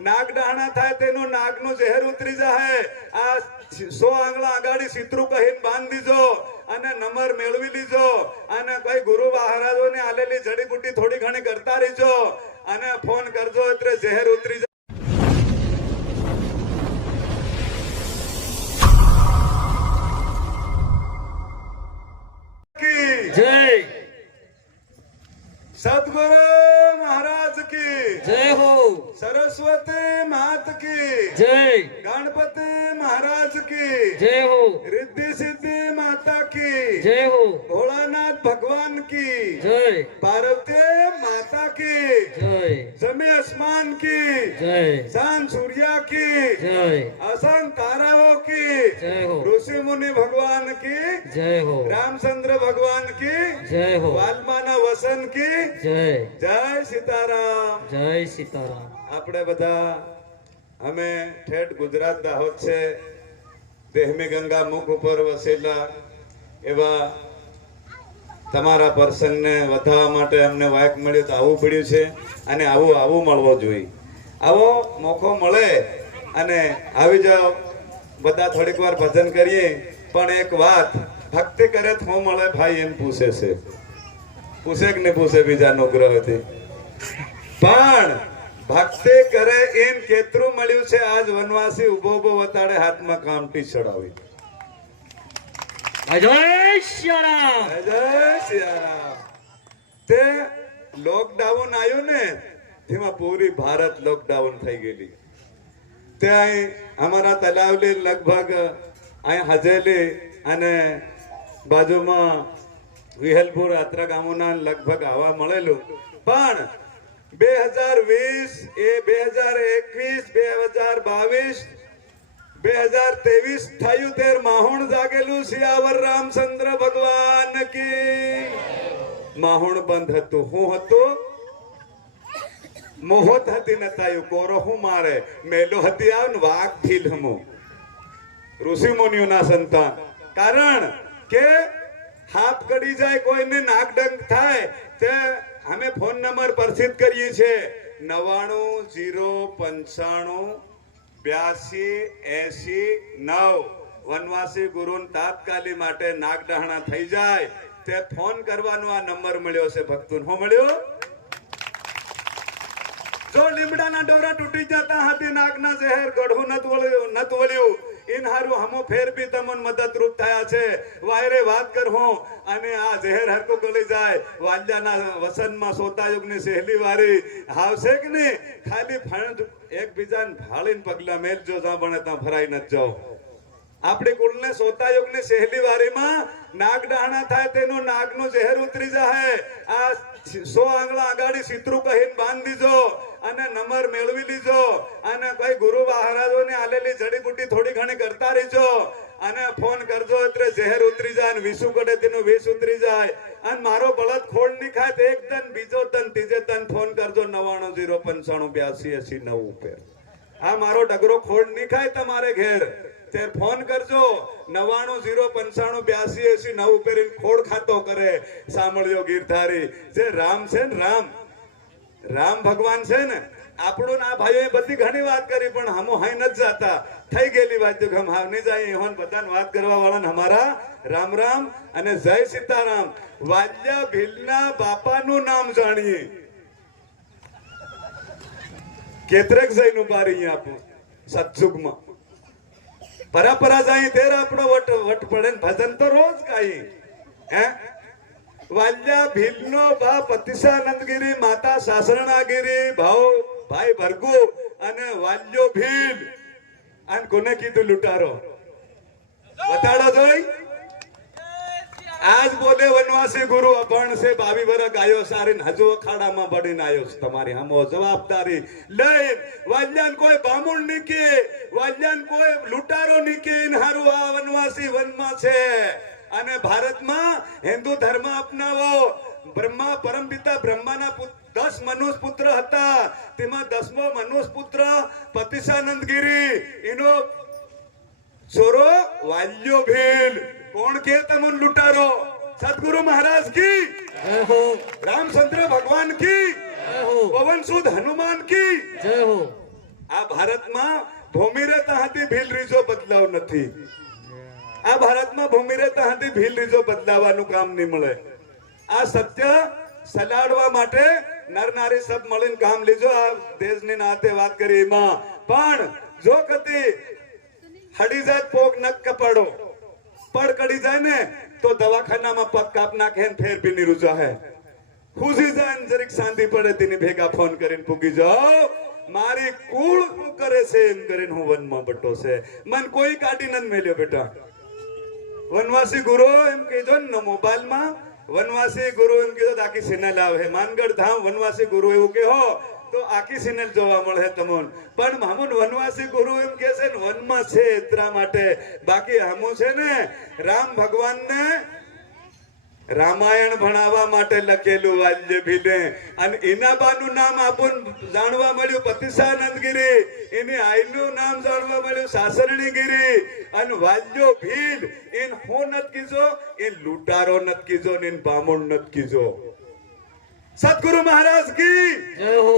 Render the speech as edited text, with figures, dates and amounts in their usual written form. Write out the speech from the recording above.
નાગ ડહાણા થાય તેનું નાગનું ઝેર ઉતરી જાય. આ 100 આંગળા આગાડી સીતરું કહીને બાંધી દીજો અને નંબર મેળવી લીજો અને કઈ ગુરુ મહારાજોને આલેલી જડીબુટી થોડી ઘણી કરતા રહીજો અને ફોન કરજો એટલે ઝેર ઉતરી જાય. જય सदगुरु महाराज की जय हो, सरस्वती मात की जय गणपति महाराज की जय हो, रिद्धि सिद्धि माता की जय हो, भोलानाथ भगवान की जय पार्वती माता की जय जमी आसमान की जय चांद सूर्या की जय असंख्य ताराओं की जय हो, ऋषि मुनि भगवान की जय हो, रामचंद्र भगवान की जय हो, वाल्माना वसन की जय जय सीताराम. जय सीताराम. આપણે બધા અમે ઠેઠ ગુજરાત દાહોદ છે દેહમી ગંગા મુખ ઉપર વસેલા એવા તમારા પ્રસંગને વધારવા માટે અમને વાયક મળ્યું તો આવું પડ્યું છે અને આવું મળવો જોઈએ. આવો મોકો મળે અને આવી જાઓ બધા થોડીક વાર ભજન કરીએ. પણ એક વાત, ભક્તિ કરે તો હું મળે ભાઈ એમ પૂછે છે. પૂછે કે નહીં પૂછે બીજા નોકરોથી? પણ ભક્તિ કરે એમ કેટલું મળ્યું છે. આજ વનવાસી ઉભો વતાડે હાથમાં કામટી ચડાવી. जय सियाराम. જય સિયારામ. તે લોકડાઉન આવ્યું ને તેમાં પૂરી ભારત લોકડાઉન થઈ ગયેલી. ત્યાં અમારા તલાવલી લગભગ અહીં હજેલી અને બાજુમાં વિહલપુર યાત્રા ગામોના લગભગ આવા મળેલું. પણ 2020 એ 2021 2022 2023 થયું તેર માહોણ જાગેલું. સિયાવર રામચંદ્ર ભગવાન की માહોણ બંધ હતું. હું હતું મોહત હતી નતાયું કોરો હું મારે મેલો હતી આવ વાઘ ફિલ્મો ઋષિ મુનિઓના સંતાન. કારણ કે હાથ કડી જાય કોઈને નાગડંગ થાય તે અમે ફોન નંબર પ્રસિદ્ધ કરીએ છીએ 9905828089. વનવાસી ગુરુન તાત્કાલિક માટે નાગડહાણા થઈ જાય તે ફોન કરવાનો આ નંબર મળ્યો છે. ભક્તોને હું મળ્યો? જો લીમડાના ડોરા તૂટી જતા હાથી નાગના ઝેર ગઢું નત વળ્યું इन हारू हमो फेर भी तमन मददरूप थया छे. वायरे बात कर हो अने आ जहर हर को गली जाए वाल्याना वसन में सोतायुगनी सहेली वारी हावसे के ने खाली फण एक बीजान भाळीन पगला मेल जो जा बने ता भराई न जाओ. आपणी कुलने सोतायुगनी सहेली वारी में नाग डहाणा थाय तेनो नागनो जहर उतरी जाए. आ 100 आंगळा आगाडी सीतरू कहीने बांधी दीजो અને નંબર મેળવી લીજો અને કઈ ગુરુ મહારાજોને આલેલી જડીબુટી થોડી ઘણી કરતા રહીજો અને ફોન કરજો એટલે ઝેર ઉતરી જાય અને વિસુ કડે તેનું વિષ ઉતરી જાય. અને મારો બળદ ખોળ ની ખાય તો એક તન બીજો તન ત્રીજે તન ફોન કરજો 99055889 ઉપર. આ મારો ડગરો ખોળ ની ખાય તમારે ઘેર તે ફોન કરજો 99055889 ઉપર ખોળ ખાતો કરે. સાંભળ્યો ગીરધારી જે રામ છે ને રામ ભગવાન છે ને આપણું આ ભાઈઓએ બધી ઘણી વાત કરી પણ હમો હાઈ ન જાતા થઈ ગયેલી વાત જો હમ હાવ નહીં જાય એહોન બધાને વાત કરવા વાળાને અમારા રામ રામ અને જય સીતારામ. વાલ્યા ભીલના બાપાનું નામ જાણીએ કેતરેક જઈને ઉભા રહીએ આપો સત્સુગમાં પરાપરા જાય તેર આપણો વટ પડે ને ભજન તો રોજ ગાઈ. હે वाल्या भीलनो बाप अतिशानंदगिरी माता सासरणागिरी भाई भरगु અને વાલ્યો ભીલ અને કોને કીધું લૂંટારો બતાડો જોઈ. આજ બોલે વનવાસી ગુરુ અભણ છે 22 વર્ષ ગાયો સારીને હજુ અખાડામાં બળીને આવ્યો છે. તમારી હમો જવાબદારી લઈ વાલ્યાન કોઈ બામુણ ની કે વાલ્યાન કોઈ લૂંટારો ની કે હારું આ વનવાસી વનમાં છે. અને ભારતમાં હિન્દુ ધર્મ અપનાવો. બ્રહ્મા પરમપિતા બ્રહ્માના 10 મનુષ્ય પુત્ર હતા તેમાં 10મો મનુષ્ય પુત્ર પતિશાનંદગીરી એનો છોરો વાલ્યો ભીલ. કોણ કે તમન લૂંટારો? सतगुरु महाराज की जय हो, रामचंद्र भगवान की जय हो, पवन सुत हनुमान की जय हो. આ ભારતમાં ભૂમિ રહેતા હાથી ભીલ રીજો બદલાવ નથી આ ભારતમાં ભૂમિ રહેતા હાથી ભીલ રીજો બદલાવાનું કામ નહીં મળે આ સત્ય સલાડવા માટે નર નારી સબ મળીને કામ લીજો આ દેશની નાતે વાત કરી એમાં પણ જો કદી હડી જાય પોગ નક કપાડો પડ કડી જાય ને તો દવાખાનામાં પગ કાપ નાખે ને ફેર બી નિરુજા હે ખુશી જાય ને જરીક શાંતિ પડે તેની ભેગા ફોન કરીને પૂગી જાઓ મારી કુળ શું કરે છે એમ કરીને હું વનમાં બટો છે મન કોઈ કાઢી નથી મેલ્યો બેટા વનવાસી ગુરુ એમ કહેજો ને મોબાઈલમાં વનવાસી ગુરુ એમ કીધું આખી સિનલ આવે માનગઢ ધામ વનવાસી ગુરુ એવું કહો તો આખી સિનલ જોવા મળે તમોન પણ મામુન વનવાસી ગુરુ એમ કે છે ને વનમાં છે એટલા માટે બાકી હમુ છે ને રામ ભગવાનને રામાયણ ભણાવવા માટે લખેલું વાલ્ય ભીલે અને એના બાનું નામ આપણ જાણવા મળ્યું પતિસાનંદગીરી એની આઈનું નામ જાણવા મળ્યું સાસરણીગીરી અને વાલ્યો ભીલ એન હો નત કીજો એન લૂંટારો નત કીજો ને એન બામણ નત કીજો સદગુરુ મહારાજ કી જય હો